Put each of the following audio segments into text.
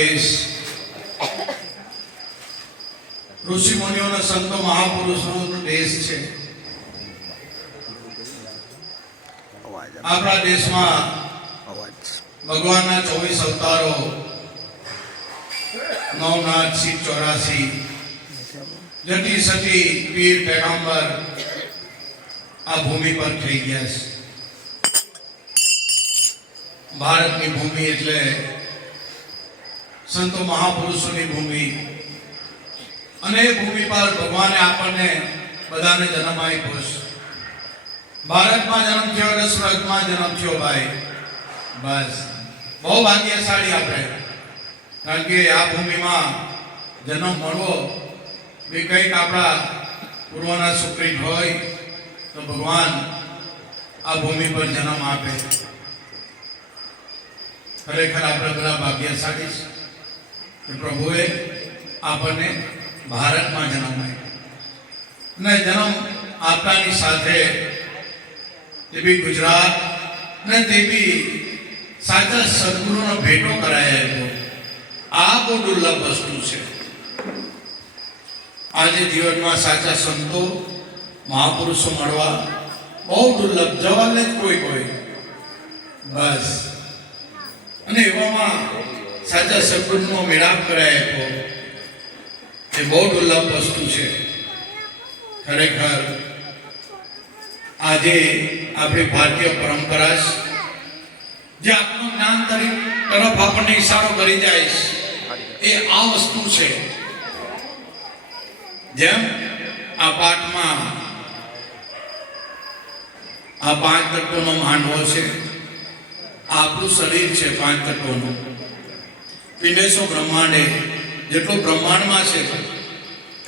देश ऋषि मुनिओ संतो महापुरुषों देश है। अपना देश में भगवान 24 अवतारों नवनाथ सिंह 84 जटी सती वीर पैगंबर आ भूमि पर थई गया है। भारत की भूमि एटले संतो महापुरुषों की भूमि अने भूमि पर भगवान आपने बधाने जन्म आप्यो छे। भारत में जन्म थयो એટલે સ્વર્ગ में जन्म थयो भाई। बस बहु भाग्यशाળી आपणे, कारण के आ भूमि में जन्म मळवो बे कंईक आपणा पूर्वना सुकृत होय तो भगवान आ भूमि पर जन्म आपे। खरेखर आपणे बधा भाग्यशाળી छे कि प्रभुए आपने भारत में जन्म आप्यो ने जन्म आपतानी साथे ते भी गुजरात ने ते भी साचा सद्गुरुनो भेटो कराया है। आ बहुत दुर्लभ वस्तु है। आज जीवन में साचा संतो महापुरुषों मळवा बहुत दुर्लभ, जवाले कोई कोई बस अने एवामां साचा सद्गुरुनो मेळाप कराया है। ये बहुत दुर्लभ वस्तु है। खरेखर आज अपनी भारतीय परंपरा जो आत्मज्ञान तरफ आपने इशारो करी जाए ये आ वस्तु है। जेम आ पाठ में आ 5 तत्वों मांडवो है। आपनु शरीर है 5 तत्वों पिंडेशो ब्रह्मांडे जेटलो ब्रह्मांड में है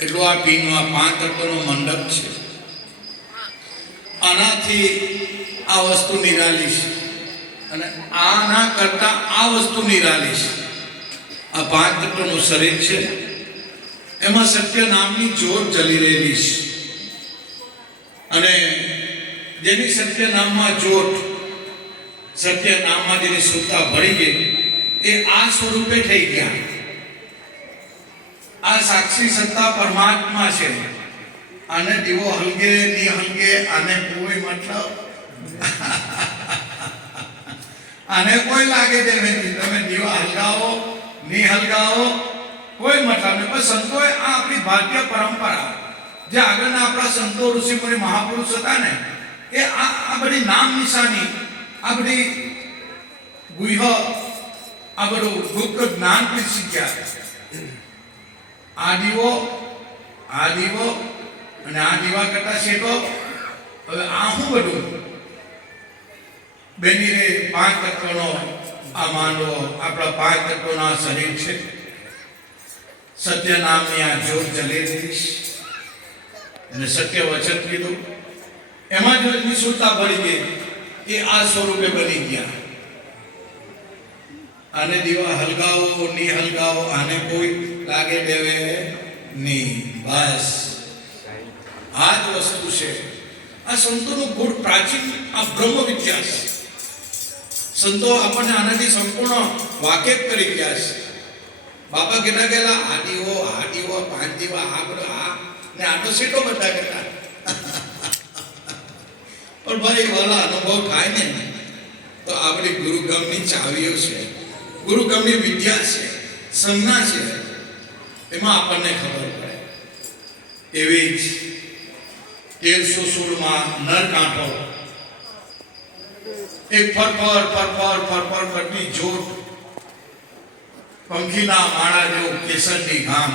एटलो आ पीनो आ 5 तत्वों मंडप है। आनाथी आ वस्तु निराली है अने आना करता आ वस्तु निराली है। आ 5 तत्वों शरीर है एमां सत्य नामनी ज्योत जली रहेली है अने जेनी सत्य नाम में ज्योत सत्य नाम में जेनी सुरता भरी गई ए आ स्वरूपे थई गया। आ साक्षी सत्ता परमात्मा है। आने दीवो हलगे नी हलगे आने कोई मतलब आने कोई लागे देवे नहीं। तमे दीवा हलगाओ नी हलगाओ कोई मतलब नहीं। पर संतो आ अपनी भारतीय परंपरा जे आगळना आपणा संतो ऋषि मुनि महापुरुष हता ने ए आ बड़ी नाम निशानी आ बड़ी गुह्य आ बड़ो गुप्त ज्ञान भी सीख्या। आ दीवो અને આ દીવા કરતા શેકો હવે આ હું બધું બેની રે 5 તત્વનો આ માનવો આપણા 5 તત્વના શરીર છે। સત્ય નામની આ જ્યોત જલી રહી છે અને સત્ય વચન કીધું એમાં જો નિશુતા ભળી ગઈ એ આ સ્વરૂપે બની ગયા। આને દીવા હલગાવો ની હલગાવો આને કોઈ લાગે દેવે ની બસ आज वस्तु से आ संतों गुण प्राचीन आ ब्रह्म विद्या है। संतो अपने आनाथी संपूर्ण वाकेफ करी गया है। बापा कहता गेला आदीवो 5 दीवा आ बड़ो आ ने आ तो सेटो बता करता और भाई वाला अनुभव थाय ने तो आपणी गुरुगमनी चावीओ छे, गुरुगमनी विद्या छे, संज्ञा छे एमां आपने खबर पड़े। एवी 1316 में नर कांठो एक फरफर करती जोत पंखीना माड़ा जो केसरनी घाम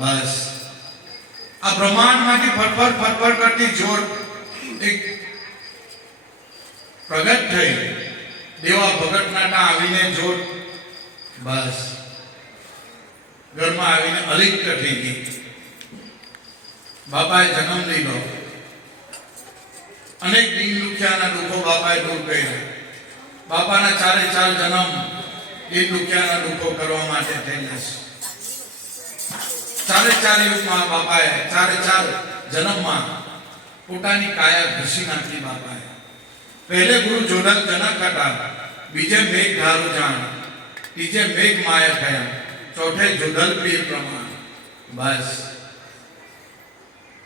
बस आ ब्रह्मांड मांथी फरफर करती जोत एक प्रगट थई। देवा भगतनाटा आवीने जोत बस घर में आवीने अलिप्त थई गई। बापाए जन्म लीधो अनेक दीन दुखियाना दुखो बापाए दूर कर्या। बापाना 4 जन्म दीन दुखियाना दुखो करवा माटे थयेला छे। 4 युग में बापाए 4 जन्म में पोतानी काया घसी नाखी बापाए। पहले गुरु जोडक जनक हता, बीजे मेघ धारू जान ત્રીજે મેઘ માયા થયા, ચોથે જોધલ પીર પ્રમાણ. બસ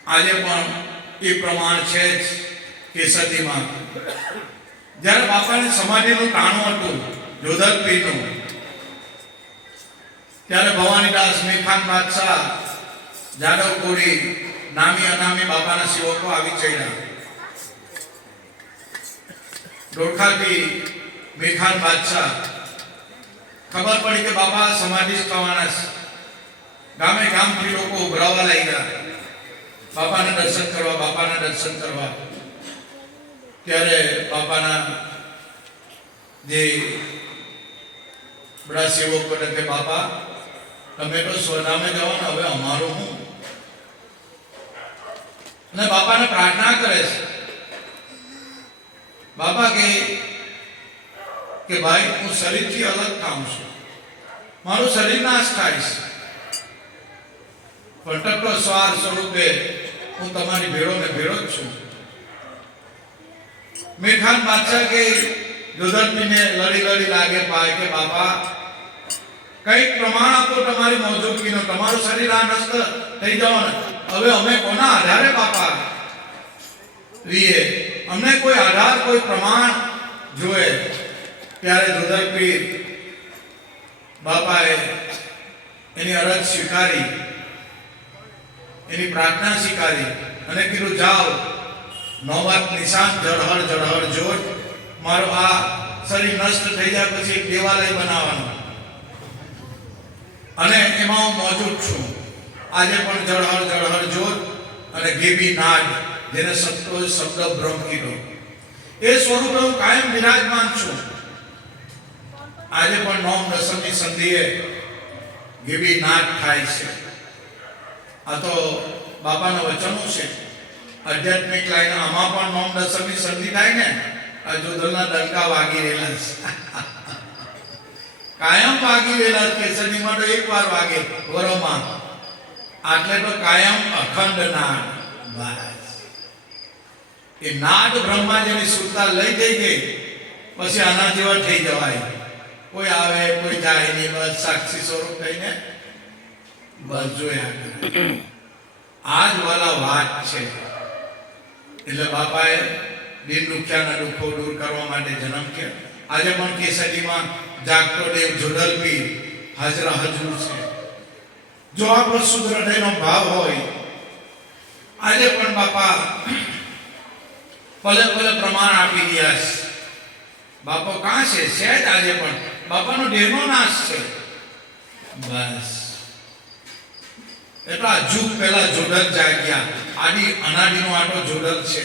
આજે પણ એ પ્રમાણ છે જ કેસરીમાં. જ્યારે બાપાની સમાધિનું ટાણું હતું જોધલ પીરનું, ત્યારે ભવાનીદાસ, મેખાન બાદશાહ, જાદવ કોરી, નામી અનામી બાપાના સેવકો આવી ચડ્યા. ડોરખાથી મેખાન બાદશાહ ખબર પડી કે બાપા સમાધિસ્થ થવાના છે. ગામે ગામથી લોકો ઉભરાવા લાગ્યા બાપાના દર્શન કરવા, બાપાના દર્શન કરવા. ત્યારે બાપાના જે બધા સેવકો કે બાપા તમે તો સ્વધામે જવાના, હવે અમારું હું? અને બાપાને પ્રાર્થના કરે છે. બાપા કે ભાઈ હું શરીરથી અલગ થાઉં છું, મારું શરીર નાશ થાય છે, પણ તત્વ સ્વાર સ્વરૂપે હું તમારી ભેળો ને ભેળો જ છું. મેખાન બાદશાહ કે જોધલપીરને લડી લડી લાગે પાય કે બાપા કઈક પ્રમાણ આપો તમારી મોજૂદગીનો, તમારું શરીર આ નષ્ટ થઈ જવાનું, હવે અમે કોના આધારે બાપા રીએ? અમને કોઈ આધાર, કોઈ પ્રમાણ જોએ. ત્યારે જોધલપીર બાપાએ એની અરજ સ્વીકારી, એની પ્રાર્થના સ્વીકારી અને કીધું જાઓ, નોબત નિશાન જળહળ જળહળ જોત, મારો આ શરીર નષ્ટ થઈ જાય પછી એક દેવાલય બનાવવાનો અને એમાં હું મોજૂદ છું. આજે પણ જળહળ જળહળ જોત અને ગેબી નાદ, જેને સત્તો શબ્દ બ્રહ્મ કીધો, એ સ્વરૂપે હું કાયમ વિરાજમાન છું. આજે પણ નોમ દસમની સંધિએ ગેબી નાદ થાય છે. આ તો બાપાના વચનો છે, આધ્યાત્મિક લાઈન. આમાં પણ નોમ દસમની સંધિ થાય ને, આ જોધલના ડંકા વાગી રહેલા છે, કાયમ વાગી રહેલા. કેસરીમાં તો એક વાર વાગે વરોમાં, આટલે તો કાયમ અખંડ નાદ. બસ એ નાદ બ્રહ્માજીની સુરતા લઈ થઈ ગઈ પછી આના જેવા થઈ જવાય. કોઈ આવે કોઈ જાય નહીં, બસ સાક્ષી સ્વરૂપ થઈને બસ જોયા. આ જ વાલા વાત છે. એટલે બાપાએ દિન દુખ્યાના દુઃખો દૂર કરવા માટે જન્મ કર્યો. આજે પણ કેસરીમાં જાગતો દેવ જોધલપીર હાજરા હજુર છે. જો આપણો શુદ્ધ હૃદયનો ભાવ હોય, આજે પણ બાપા પલે પલે પ્રમાણ આપી રહ્યા છે. બાપો કાં છે? જ આજે પણ બાપાનો દેહનો નાશ છે. બસ એટલા જુગ પહેલા જોડલ જાગ્યા, આદિ અનાદિનો આટો જોડલ છે.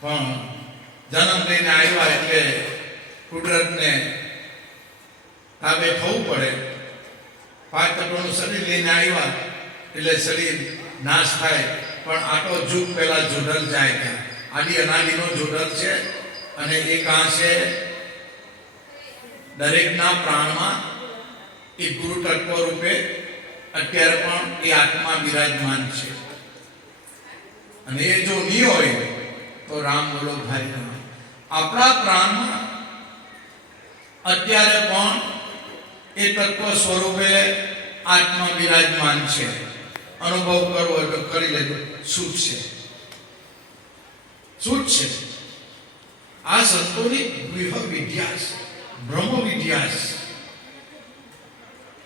પણ જન્મ લઈને આવ્યા એટલે કુદરતને તાબે થવું પડે. 5 તત્વોનું શરીર લઈને આવ્યા એટલે શરીર નાશ થાય. પણ આટો જુગ પહેલા જોડલ જાગ્યા, આદિ અનાદિનો જોડલ છે. અને એ કાં છે? દરેકના પ્રાણમાં એ ગુરુ તત્વ રૂપે અત્યારે પણ એ આત્મા બિરાજમાન છે. અને એ જો નહીં હોય તો રામ બોલો ભાઈ રામ. આપણા પ્રાણમાં અત્યારે પણ એ તત્વ સ્વરૂપે આત્મા બિરાજમાન છે. અનુભવ કરવો હોય તો કરી લેજો, શુદ્ધ છે, શુદ્ધ છે. આ સંતોની ગૃહ વિદ્યા છે, બ્રહ્મ વિદ્યા છે.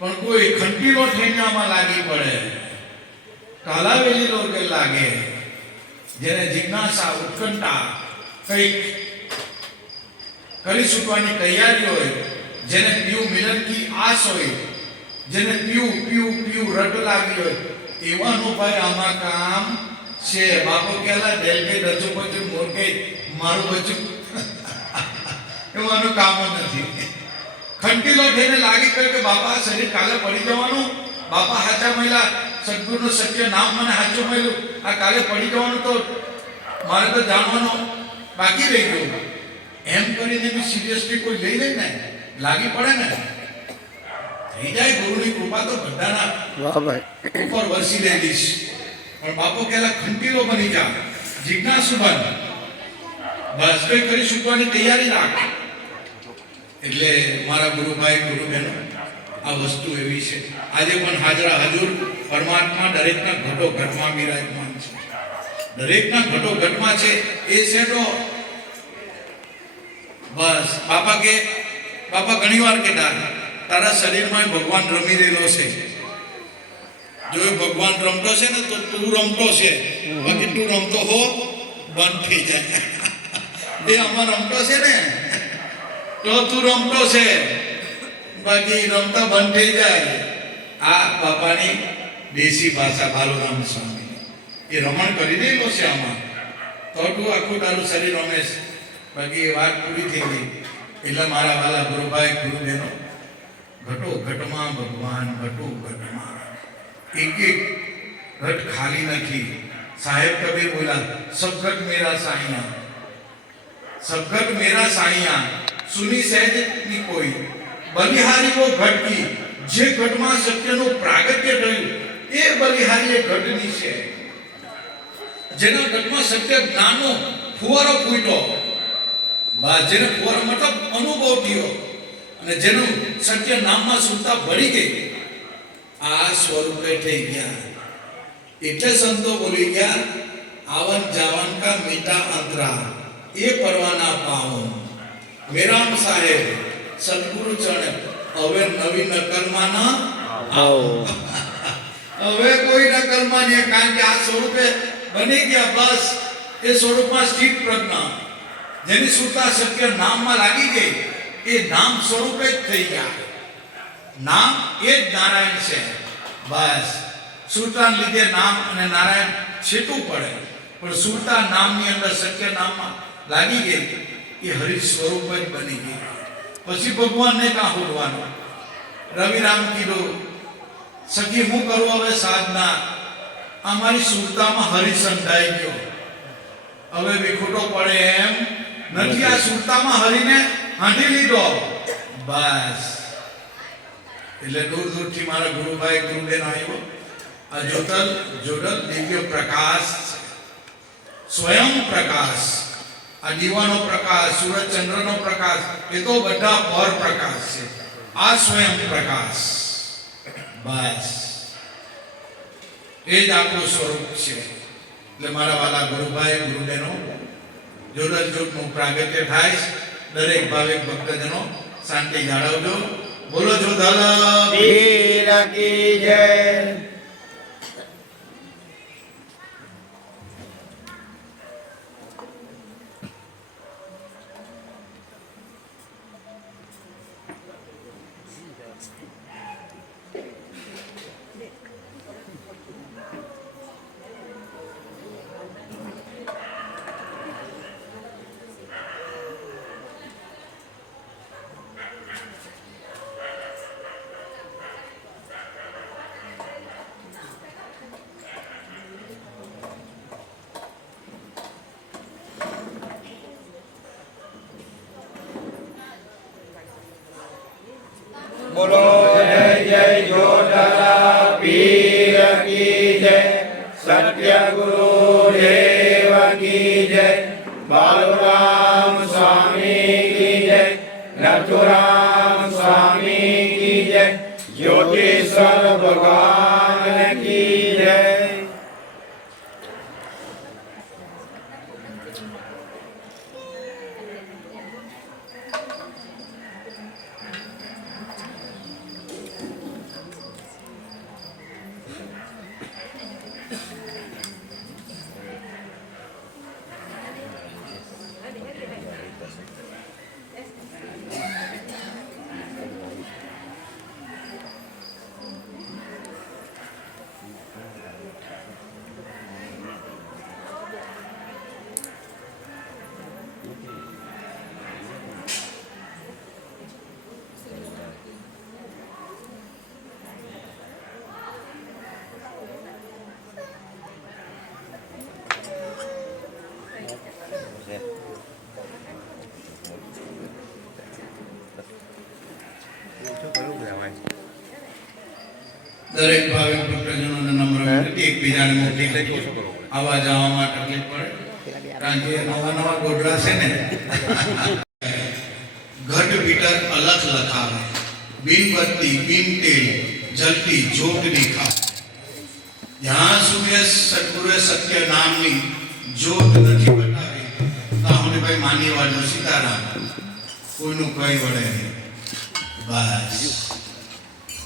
પણ કોઈ ખંડીલો થઈને આમાં લાગી પડે, કાલાવેલી લોકો લાગે, જેને જિજ્ઞાસા, ઉત્કંઠા, કંઈક કરી છૂટવાની તૈયારી હોય, જેને પીવું મિલન કી આસ હોય, જેને પીવું પીવું પીવું રટ લાગી હોય, એવાનો ભાઈ આમાં કામ છે. બાપો કેલા દેલ કે દચો પછી મોર કે મારું બચ્ચું એવાનું કામ નથી. ખંડીલો થઈને લાગી કે બાપા શરીર કાલે પડી જવાનું, બાપા હાચા મહિલા સદગુરુનું સત્ય નામ મને હાચું મળ્યું, આ કાલે પડી જવાનું, તો મારે તો જાણવાનું બાકી રહી ગયું. એમ કરીને બી સિરિયસલી કોઈ લઈ લે ને, લાગી પડે ને, થઈ જાય. ગુરુની કૃપા તો બધાના ઉપર વરસી રહેલી છે. પણ બાપો કહેલા ખંડીલો બની જા, જિજ્ઞાસુ બન, બસ કઈ કરી છૂટવાની તૈયારી રાખ. એટલે મારા ગુરુભાઈ ગુરુબહેનો આ વસ્તુ એવી છે. આજે પણ હાજરા હજુર પરમાત્મા દરેકના ઘટો ઘટમાં બિરાજમાન છે. દરેકના ઘટો ઘટમાં છે. એ છે તો બસ બાપા ઘણીવાર કહેતા તારા શરીરમાં ભગવાન રમી રહેલો છે. જો ભગવાન રમતો છે ને તો તું રમતો છે, બાકી તું રમતો હો બંધ થઈ જાય. એ આમાં રમતો છે ને તો તું રમતો છે, બાકી રમતા બંધ થઈ જાય. આ બાપાની દેશી ભાષા બાલુરામ સ્વામી એ રમણ કરી દેલો છે આમાં. તો તું આખું તારું શરીર રમેશ, બાકી એ વાત પૂરી થઈ ગઈ. એટલે મારા વાલા ગુરુભાઈ ગુરુબહેનો ઘટો ઘટમાં ભગવાન, ઘટો ઘટમાં એક એક ઘટ ખાલી નથી. સાહેબ કબીર બોલા સબ ઘટ મેરા સાઈયા, સબ ઘટ મેરા સાઈયા, સુની સહેજ ની કોઈ બલિહારી વો ઘટ કી, જે ઘટમાં સત્યનું પ્રાગટ્ય થયું એ બલિહારી એ ઘટની છે. જેના ઘટમાં સત્ય જ્ઞાનનો ફુવારો ફૂટ્યો, બસ જેને ફુવારો મતલબ અનુભવ થયો, અને જેનું સત્ય નામમાં સુરતા ભળી ગઈ, આ સ્વરૂપે થઈ ગયા. એટલે સંતો બોલી ગયા આવન જાવન કા મીઠા અંતરા, એ પરવાના પાવન. મેરામ સાહેબ સદગુરુ ચરણ હવે નવી નકલમાં ના આવો. હવે કોઈ નકલમાં નહીં, કારણ કે આ સ્વરૂપે બની ગયા. બસ એ સ્વરૂપમાં સ્થિત પ્રજ્ઞા, જેની સુરતા સત્ય નામમાં લાગી ગઈ, એ નામ સ્વરૂપે જ થઈ ગયા. નામ એ જ નારાયણ છે. બસ સુરતાને લીધે નામ અને નારાયણ છેટું પડે, પણ સુરતા નામની અંદર સત્ય નામમાં લાગી ગઈ, એ હરિ સ્વરૂપ જ બની ગઈ. પછી ભગવાનને કાં હોડવાનું. રવિરામ કીધું સખી હું કરું હવે સાધના, અમારી સુરતામાં હરિ સંધાઈ ગયો, હવે વિખૂટો પડે એમ નથી. આ સુરતામાં હરિને હાંડી લીધો. બસ એટલે દૂર દૂરથી મારા ગુરુભાઈ ગુરુબેન આવ્યો. આ જોડલ દિવ્ય પ્રકાશ છે, સ્વયં પ્રકાશ. આ દીવાનો પ્રકાશ, સૂરજ ચંદ્રનો પ્રકાશ, એ તો બધા પર પ્રકાશ છે. આ સ્વયં પ્રકાશ, બસ એ જ આપણું સ્વરૂપ છે. એટલે મારા વાલા ગુરુભાઈ ગુરુબેનો જોડલ જોડનું પ્રાગટ્ય થાય. દરેક ભાવિક ભક્તજનો શાંતિ જાળવજો. બોલો જોધલ પીર કી જય. बोलो जय जय जोधरा पीर की जय, सत्य गुरु देव की जय, बालूराम स्वामी की जय, नथुराम स्वामी की जय, ज्योतिश्वर भगवान की जय. દરેક ભાવિક ભક્તજનોને નમ્ર વિનંતી, એકબીજાને મોકલી આવવા જવામાં તકલીફ પડે, કારણ કે નવા નવા ગોઢડા છે ને. ઘટ ભીતર અલખ લખાવે, બિન બત્તી બિન તેલ જલતી જોત દેખાય. જ્યાં સુધી સદગુરુએ સત્ય નામની જોત નથી બતાવી ત્યાં ભાઈ માની વાળો સીતારામ કોઈનું કઈ વળે નહીં. બસ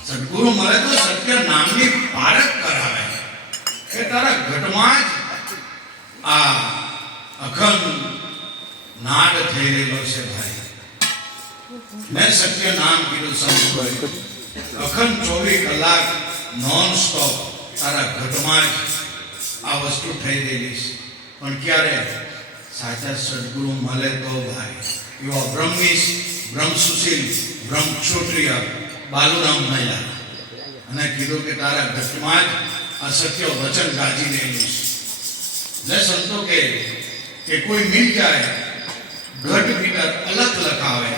સદગુરુ મળે તો સત્ય નામની પારખ કરાવે કે તારા ઘટમાં જ આ અખંડ નાદ થઈ રહેલો છે. ભાઈ મેં સત્ય નામ કીધું સંતોએ, અખંડ 24 કલાક નોન સ્ટોપ તારા ઘટમાં જ આ વસ્તુ થઈ રહેલી છે. પણ ક્યારે સાચા સદગુરુ મળે તો ભાઈ. એવા બ્રહ્મીશ, બ્રહ્મસુશીલ, બ્રહ્મક્ષોત્રિય બાલુરામ મહિલા અને કીધું કે તારા ઘટમાં જ આ સત્ય વચન ગાજી રહેલું છે. ને સંતો કે કોઈ મિલ જાય ઘટ ભીતર અલખ લખાવે,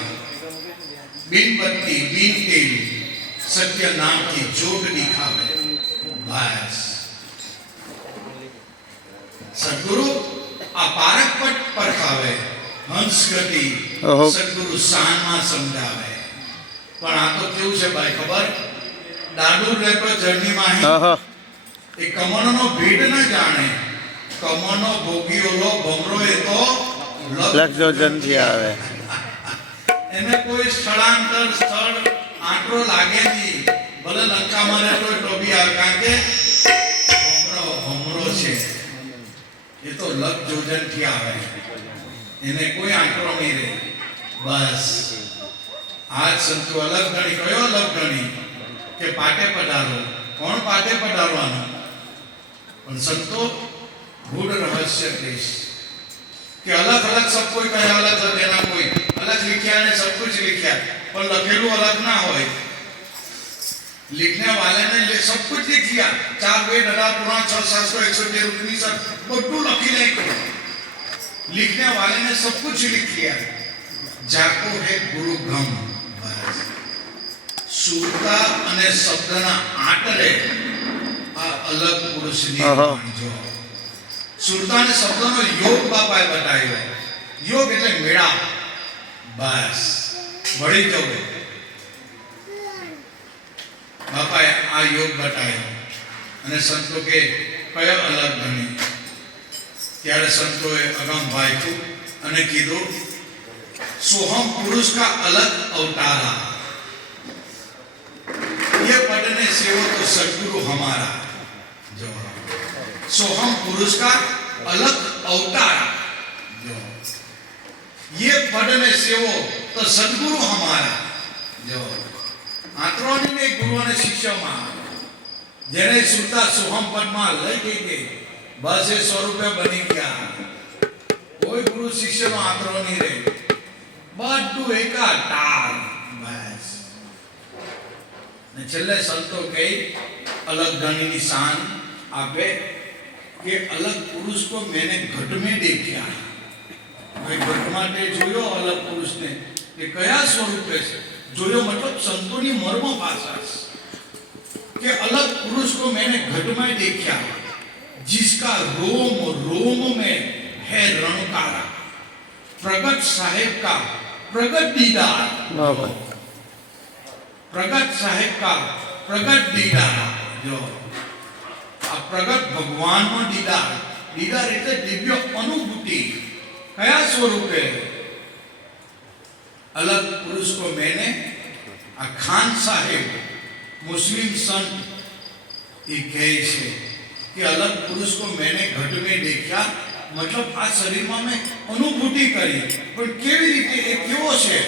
બિન બત્તી બિન તેલ સત્ય નામથી જોત દિખાવે. બસ સદગુરુ આ પારક પટ પરખાવે, હંસ ગતિ સદગુરુ શાનમાં સમજાવે. પણ આ તો કેવું છે ભાઈ ખબર, દાદુ રેપર જર્નીમાં એ કમળનો ભેદ ન જાણે, કમળનો ભોગીઓલો ભમરો એ તો લક્ષજનથી આવે. એને કોઈ સ્થળાંતર સ્થળ આંકડો લાગે નહીં, ભલે લંકામાં રહેલો તો બી આવે, કારણ કે ભમરો છે એ તો લક્ષજોજનથી આવે, એને કોઈ આંકડો નહીં રહે. બસ આજ સંતો અલગ ગણી. કયો અલગ ગણી કે પાટે પધારો. કોણ પાટે પધારવાનું? પણ સંતો ગૂઢ રહસ્ય કહીશ कि अलग अलग सब कोई कहे अलग देना, कोई अलग लिखा ने सब कुछ लिखा पर लखेलू अलग ना हो. लिखने वाले ने सब कुछ लिख लिया, 4 वेद 18 पुराण 6 शास्त्र 113 उपनिषद બધું લખી નાખ્યું. लिखने वाले ने सब कुछ लिख लिया. जाको है गुरु गम. સુરતા અને શબ્દના આટરે આ અલગ પુરુષની જો સુરતા અને શબ્દનો યોગ બાપાએ બતાવ્યો. યોગ એટલે મેળા. બસ વળી જવું. બાપાએ આ યોગ બતાવ્યો અને સંતો કે કયો અલગ ગણી. ત્યારે સંતોએ અગમ વાંચ્યું અને કીધું સોહમ પુરુષ કા અલગ અવતારા, ये पढ़ने से वो तो सदगुरु हमारा. जो सोहम पुरुष का अलग अवतार, जो ये पढ़ने से वो तो सदगुरु हमारा. जो आत्रोनी ने गुरु ने शिष्य में जेने सुरता सोहम पद में लई गई बस ये 100 रुपया बनी गया. कोई गुरु शिष्य में आत्रोनी रे બધું એકાકાર. બસ છેલ્લે સંતો કઈ अलग धनी की शान आपे कि अलग पुरुष को मैंने घट में देखा. भाई घट माटे जोयो अलग पुरुष ने कि कया स्वरूपे से जोयो, मतलब संतोनी मर्म भाषा कि अलग पुरुष को मैंने घट में देखा, जिसका रोम रोम में है रणकारा. प्रगट साहेब का प्रगट दीदार. प्रगट साहेब का प्रगट दीदार. जो आ प्रगट भगवान नो दीदार. दीदार એટલે દિવ્ય અનુભૂતિ. કયા સ્વરૂપે? अलग पुरुष को मैंने आ खान साहेब मुस्लिम संत ये कहे छे कि अलग पुरुष को मैंने घट में देखा, मतलब आ शरीर में मैं अनुभूति करी. पर केवी रीते ए केवो छे?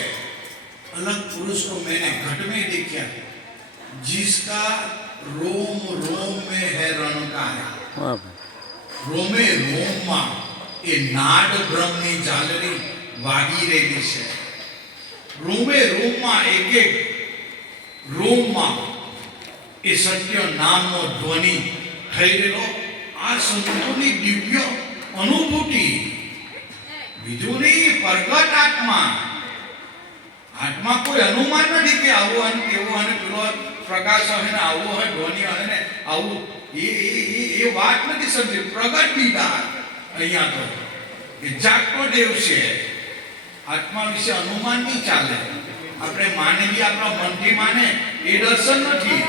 अलग पुरुष को मैंने घट में देखा, जिसका रोम रोम में है रणकारा. रोमे रोम में ए नाद ब्रह्मनी जालरी वागी रही है. रोमे रोम में एक एक रोम में ए सत्य नाम नो ध्वनि થઈ રહેલો. આ સંતોની દિવ્ય અનુભૂતિ. બીજું નહીં, પ્રગટ આત્મા. આત્મા કોઈ અનુમાન નથી કે આવું અને કેવું અને પેલો પ્રકાશ હોય ને આવું હોય ધ્વનિ હોય ને આવું. એ વાત નથી સમજી. પ્રગટ દીદાર અહીંયા તો એ જાગતો દેવ છે. આત્મા વિશે અનુમાન નહીં ચાલે. આપણે માનેલી આપણા મનથી માને એ દર્શન નથી.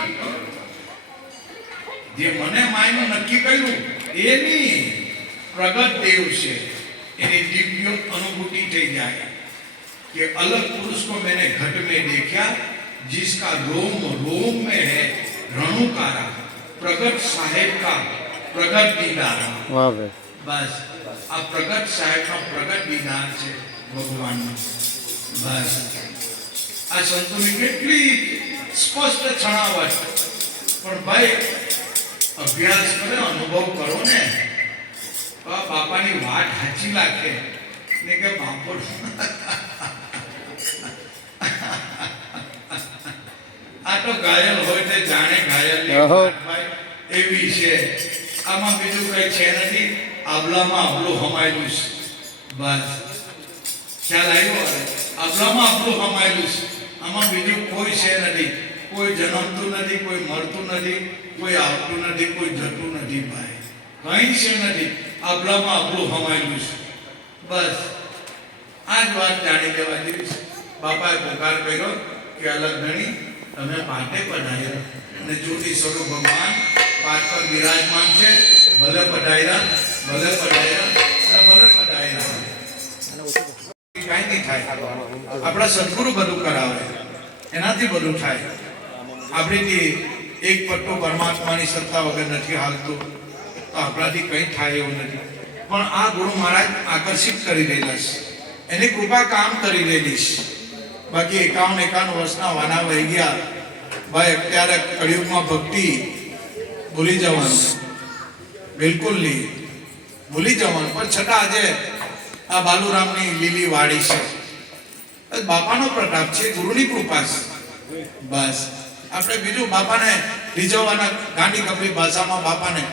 જે મને માયનું નક્કી કર્યું એ નહીં, પ્રગટ દેવ છે એની દિવ્ય અનુભૂતિ થઈ જાય कि अलग पुरुष को मैंने घट में देखा जिसका रोम रोम में है रणुकारा, प्रगट साहेब का प्रगट दीदार. વાહ ભાઈ. बस आ प्रगट साहेब का प्रगट दीदार છે ભગવાન. બસ આ સંતોની કેટલી સ્પષ્ટ છણાવટ. પણ ભાઈ અભ્યાસ કરો, અનુભવ કરો ને તો આ બાપાની વાત સાચી લાગે ને કે બાપો આ તો ઘાયલ હોય તે જાણે ઘાયલ એવી છે. આમાં બીજું કઈ છે નથી. આબલામાં આબલું હમાયેલું છે. બસ ખ્યાલ આવ્યો? આબલામાં આબલું હમાયેલું છે. આમાં બીજું કોઈ છે નથી. કોઈ જન્મતું નથી, કોઈ મળતું નથી, કોઈ આવતું નથી, કોઈ જતું નથી. ભાઈ કઈ છે નથી. આબલામાં આબલું હમાયેલું છે. બસ આ જ વાત જાણી લેવા જેવી છે. બાપાએ પોકાર કર્યો કે અલગ ગણી તમે પાટે પધાર્યા અને જ્યોતિ સ્વરૂપ ભગવાન પાટ પર બિરાજમાન છે. ભલે પધાર્યા, ભલે પધાર્યા, ભલે પધાર્યા. કાંઈ નહીં થાય. આપણા સદગુરુ બધું કરાવે, એનાથી બધું થાય. આપણીથી એક પટ્ટો પરમાત્માની સત્તા વગર નથી હાલતો તો આપણાથી કંઈ થાય એવું નથી. પણ આ ગુરુ મહારાજ આકર્ષિત કરી રહેલા છે, એની કૃપા કામ કરી રહેલી છે. બાકી 51 વર્ષના વાના વહી ગયા ભાઈ. અત્યારે કળિયુગમાં ભક્તિ ભૂલી જવાનું, બિલકુલ નહીં ભૂલી જવાનું. પણ છતાં આજે આ બાલુરામની લીલી વાડી છે. બાપાનો પ્રતાપ છે, ગુરુની કૃપા છે. બસ આપણે બીજું બાપાને રીઝવવાના, ગાંડી કપરી ભાષામાં બાપાને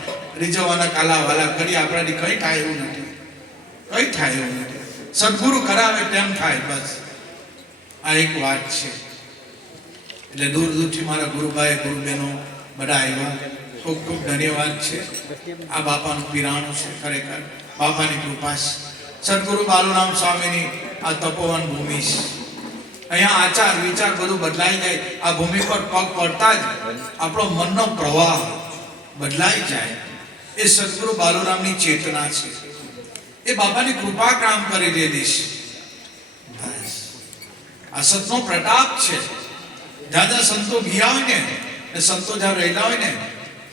રીઝવવાના કાલા વાલા કરી આપણાથી કંઈ થાય એવું નથી. કંઈ થાય એવું નથી. સદગુરુ કરાવે તેમ થાય. બસ આ એક વાત છે. એટલે દૂર દૂરથી મારા ગુરુભાઈ ગુરુબેનો બધા આવ્યા. ખૂબ ખૂબ ધન્યવાદ છે. આ બાપાનું પીરાણું છે, ખરેખર બાપાની કૃપા છે. સદગુરુ બાલુરામ સ્વામીની આ તપોવન ભૂમિ છે. અહીંયા આચાર વિચાર બધું બદલાઈ જાય. આ ભૂમિ પર પગ પડતા જ આપણો મનનો પ્રવાહ બદલાઈ જાય. એ સદગુરુ બાલુરામની ચેતના છે. એ બાપાની કૃપા કામ કરી દેલી છે. આ સતનો પ્રતાપ છે. જ્યાં જ્યાં સંતો ગયા હોય ને, એ સંતો જ્યાં રહેલા હોય ને,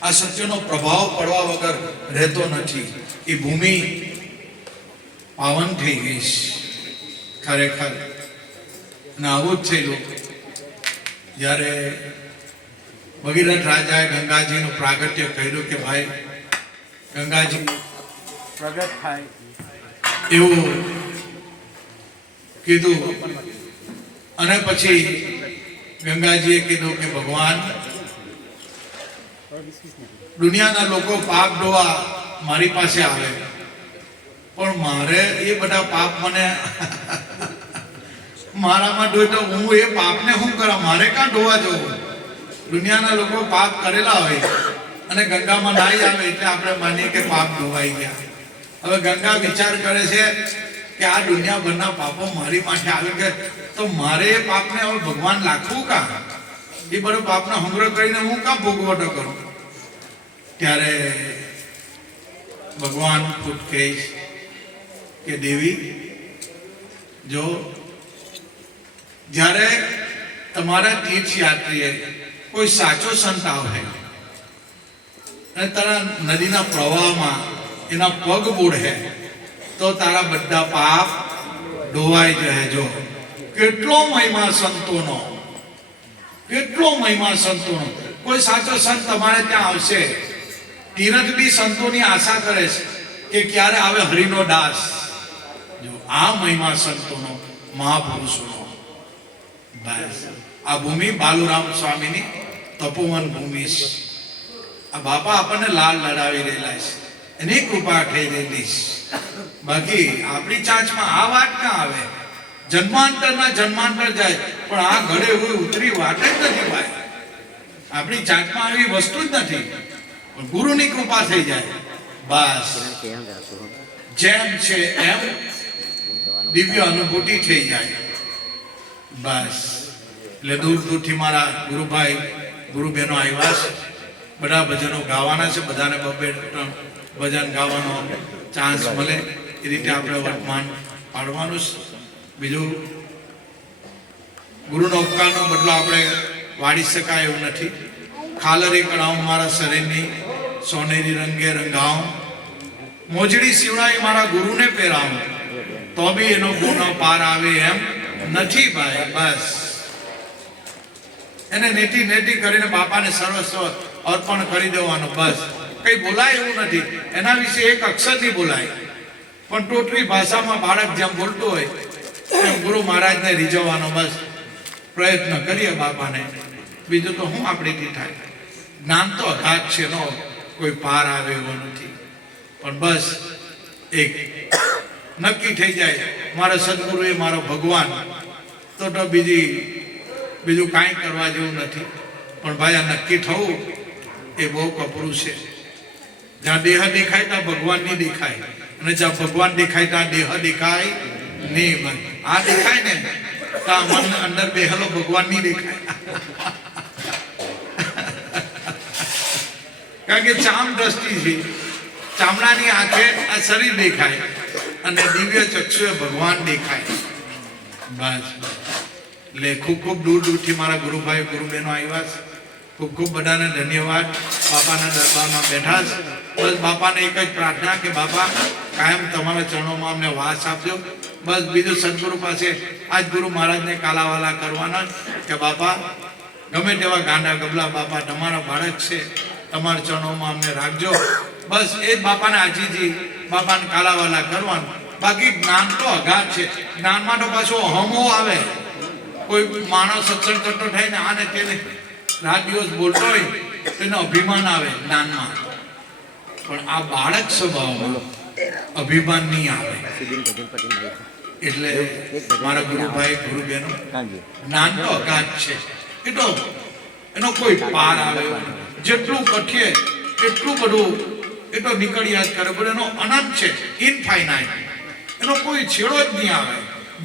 આ સત્યનો પ્રભાવ પડવા વગર રહેતો નથી. એ ભૂમિ પાવન થઈ ગઈ છે ખરેખર. અને આવું જ થયેલું જ્યારે ભગીરથ રાજાએ ગંગાજીનું પ્રાગટ્ય કર્યું કે ભાઈ ગંગાજી પ્રગટ થાય એવું કીધું. અને પછી ગંગાજીએ કીધું કે ભગવાન, દુનિયાના લોકો પાપ ધોવા મારી પાસે આવે, પણ મારે એ બધા પાપ મને મારામાં ધોઈ તો હું એ પાપને શું કરા? મારે કાં ધોવા જવું? દુનિયાના લોકો પાપ કરેલા હોય અને ગંગામાં નાઈ આવે એટલે આપણે માનીએ કે પાપ ધોવાઈ ગયા. હવે ગંગા વિચાર કરે છે કે આ દુનિયાભરના પાપો મારી માટે આવી ગયા, તો મારે એ પાપને હવે ભગવાન લાખવું કાં? એ બધું પાપનો સંગ્રહ કરીને હું કાં ભોગવટો કરું? ત્યારે ભગવાન ખુદ કહે કે દેવી, જો જ્યારે તમારા તીર્થયાત્રીએ કોઈ સાચો સંત આવે અને તારા નદીના પ્રવાહમાં એના પગ બુડે તો તારા બધા પાપ ધોવાઈ જાય. જો કેટલો મહિમા સંતોનો, કેટલો મહિમા સંતોનો. કોઈ સાચો સંત તમારે ત્યાં આવશે, તીરથ બી સંતોની આશા કરે છે કે ક્યારે આવે હરિનો દાસ. જો આ મહિમા સંતોનો, મહાપુરુષોનો. બસ આ ભૂમિ બાલુરામ સ્વામીની તપોવન ભૂમિ છે. આ બાપા આપણને લાલ લડાવી રહેલા છે, એની કૃપા થઈ રહેલી છે. બાકી આપણી ચાંચમાં આ વાત ક્યાં આવે? જન્માંતરના જન્માંતર જાય પણ આ ઘડે કોઈ ઉતરી વાત જ નથી ભાઈ. આપણી ચાંચમાં આવી વસ્તુ જ નથી, પણ ગુરુની કૃપા થઈ જાય. બસ જેમ છે એમ દિવ્ય અનુભૂતિ થઈ જાય. બસ એટલે દૂર દૂરથી મારા ગુરુભાઈ ગુરુબહેનો આવ્યા છે. બધા ભજનો ગાવાના છે. બધાને બબે ત્રણ ભજન ગાવાનો ચાન્સ મળે એ રીતે આપણે વર્તમાન પાડવાનું છે. બીજું ગુરુનો ઉપકારનો બદલો આપણે વાળી શકાય એવું નથી. ખાલરી કણાવું મારા શરીરની સોનેરી રંગે રંગાવું, મોજડી સીવડાવી મારા ગુરુને પહેરાવું, તો બી એનો ગુનો પાર આવે એમ નથી ભાઈ. બસ એને નેટી નેટી કરીને બાપાને સર્વસ્વ અર્પણ કરી દેવાનું. બસ કઈ બોલાય એવું નથી. એના વિશે એક અક્ષર નહીં બોલાય, પણ ટોટલી ભાષામાં બાળક જેમ બોલતું હોય એમ ગુરુ મહારાજને રીઝવવાનો બસ પ્રયત્ન કરીએ બાપાને. બીજું તો હું આપણીથી થાય. જ્ઞાન તો અઘાત છે, નો કોઈ પાર આવે એવો નથી. પણ બસ એક નક્કી થઈ જાય મારા સદગુરુ એ મારો ભગવાન, તો બીજું કાંઈ કરવા જેવું નથી. પણ ભાઈ આ નક્કી થવું એ બહુ કપરું છે. જ્યાં દેહ દેખાય ત્યાં ભગવાન નહીં દેખાય, અને જ્યાં ભગવાન દેખાય ત્યાં દેહ દેખાય નહીં. ભાઈ આ દેખાય ને ત્યાં મન અંદર બેહેલો ભગવાન નહીં દેખાય. કારણ કે ચામ દ્રષ્ટિ છે. ચામડાની આંખે આ શરીર દેખાય અને દિવ્ય ચક્ષુએ ભગવાન દેખાય. બસ એટલે ખૂબ ખૂબ દૂર દૂરથી મારા ગુરુભાઈ ગુરુબહેનો આવ્યા છે. ખૂબ ખૂબ બધાને ધન્યવાદ. બાપાના દરબારમાં બેઠા છે. બસ બાપાને એક જ પ્રાર્થના કે બાપા કાયમ તમારા ચરણોમાં અમને વાસ આપજો. બસ બીજું સદગુરુ પાસે આજ ગુરુ મહારાજને કાલાવાલા કરવાના કે બાપા ગમે તેવા ગાંડા ગબલા બાપા તમારા બાળક છે, તમારા ચરણોમાં અમને રાખજો. બસ એ જ બાપાને આજીજી બાપાને કાલાવાલા કરવાનું. બાકી જ્ઞાન તો અઘાત છે. જ્ઞાનમાં તો પાછો અહમો આવે. કોઈ માણસ સત્સંગ કરતો થાય ને આને તેને રાત દિવસ બોલતો હોય તેને અભિમાન આવે જ્ઞાનમાં. પણ આ બાળક સ્વભાવમાં અભિમાન નહીં આવે. એટલે મારા ગુરુભાઈ ગુરુબહેનો જ્ઞાન તો અઘાત છે. એનો કોઈ પાર આવે જેટલું કઠીએ એટલું બધું એ તો નીકળ્યા જ કરે. પણ એનો અનંત છે, ઇનફાઇનાઇટ. એનો કોઈ છેડો જ નહીં આવે.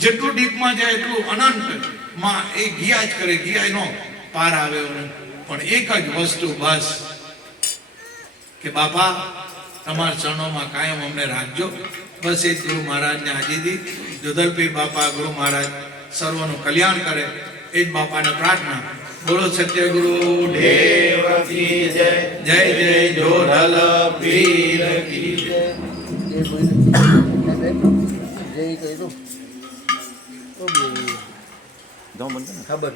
જેટલું ડીપમાં જાય એટલું અનંત માં એ ગયા જ કરે. ગયા એનો પાર આવે. પણ એક જ વસ્તુ બસ કે બાપા તમારા ચરણોમાં કાયમ અમને રાખજો. બસ એ ગુરુ મહારાજને આજીજી. જોધલપીર બાપા ગુરુ મહારાજ સર્વનું કલ્યાણ કરે એ જ બાપાને પ્રાર્થના. બોલો સત્યગુરુ દેવ કી જય. જય જય જોધલ પીર કી જય. ખબર